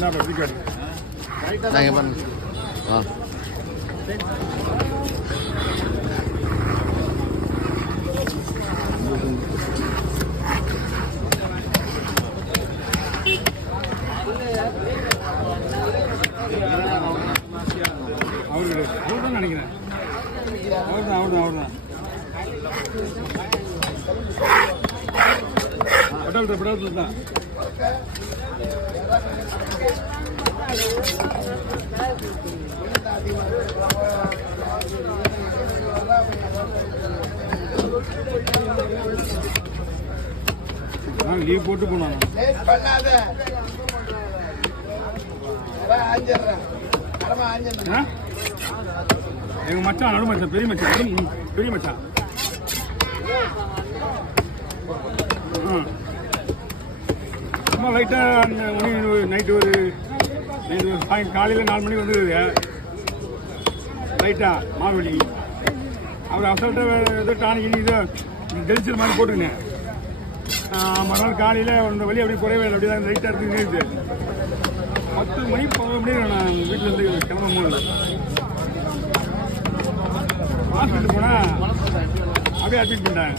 நாங்கள் பண்ண ஆ அவர் தான் நினைக்கிறேன். அவர் தான் பட்டாளத்தில் தான். லீவ் போட்டு போனாங்க. எங்க மச்சான் நடு மச்சான் பெரிய மச்சான் சும்மா லைட்டா நைட்டு ஒரு காலையில் 4 மணிக்கு வந்துருது லைட்டா மாவெளி. அவர் அசல்ட்டாக ஏதோ டானிக்கு இதோ டெலிச்சல் மாதிரி போட்டுக்கினேன். மறுநாள் காலையில் அந்த வழி அப்படி குறைவே இல்லை, அப்படி தான் லைட்டாக இருக்குன்னு 10 மணி 11 மணி நான் வீட்டிலேருந்து கிளம்பும் போது ஹாஸ்பிட்டல் போனால் அப்படியே அட்மிட் பண்ணிட்டாங்க.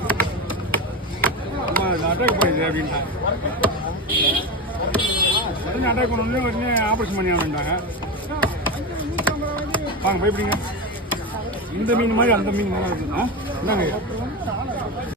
அட்டாக் போயிடுது அப்படின்ட்டாங்க. உடனே அட்டாக் பண்ண உடனே ஆப்ரேஷன் பண்ணி அப்படின்ட்டாங்க. வாங்க பயப்படிங்க. இந்த மீன் மாதிரி அந்த மீன் நல்லா இருக்குண்ணா. என்னங்க